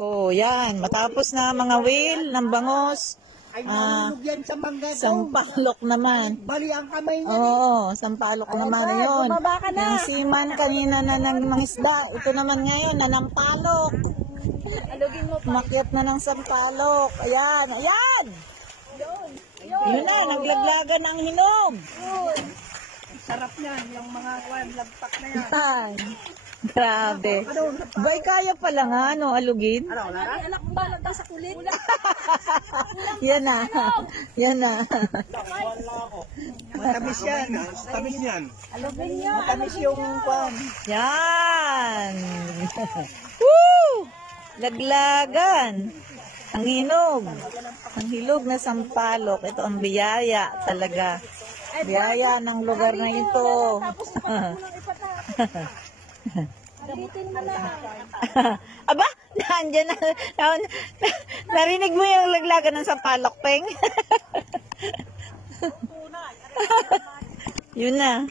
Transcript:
Oh, yan. Matapos na mga whale ng bangos. Ay, nahulog yan sa mangga doon. Sampalok naman. Bali ang kamay niya. Oo, sampalok naman yun. bumaba ka na. Yung seaman kanina na mangisda. Ito naman ngayon, nanampalok. Alugin mo pa. Umakyat na ng sampalok. Ayan, ayan! Yun na, naglaglagan ang hinog. Sarap niyan, yung mga lagpak na yan. Ay, grabe. Bay, kaya pala nga, no, alugin? Ano, Lara? Anak mo ba nagda sa kulit? Yan na, yan na. Matamis yan. Matamis yan. Alugin niyo. Matamis yung pan. Yan! Woo! Laglagan. Ang hinog. Ang hilog na sampalok. Ito ang biyaya talaga. Biyaya ng lugar na ito. Gamitin mo na. Aba, nandiyan na. Narinig mo yung laglagan ng sampalok, Peng? Yun na.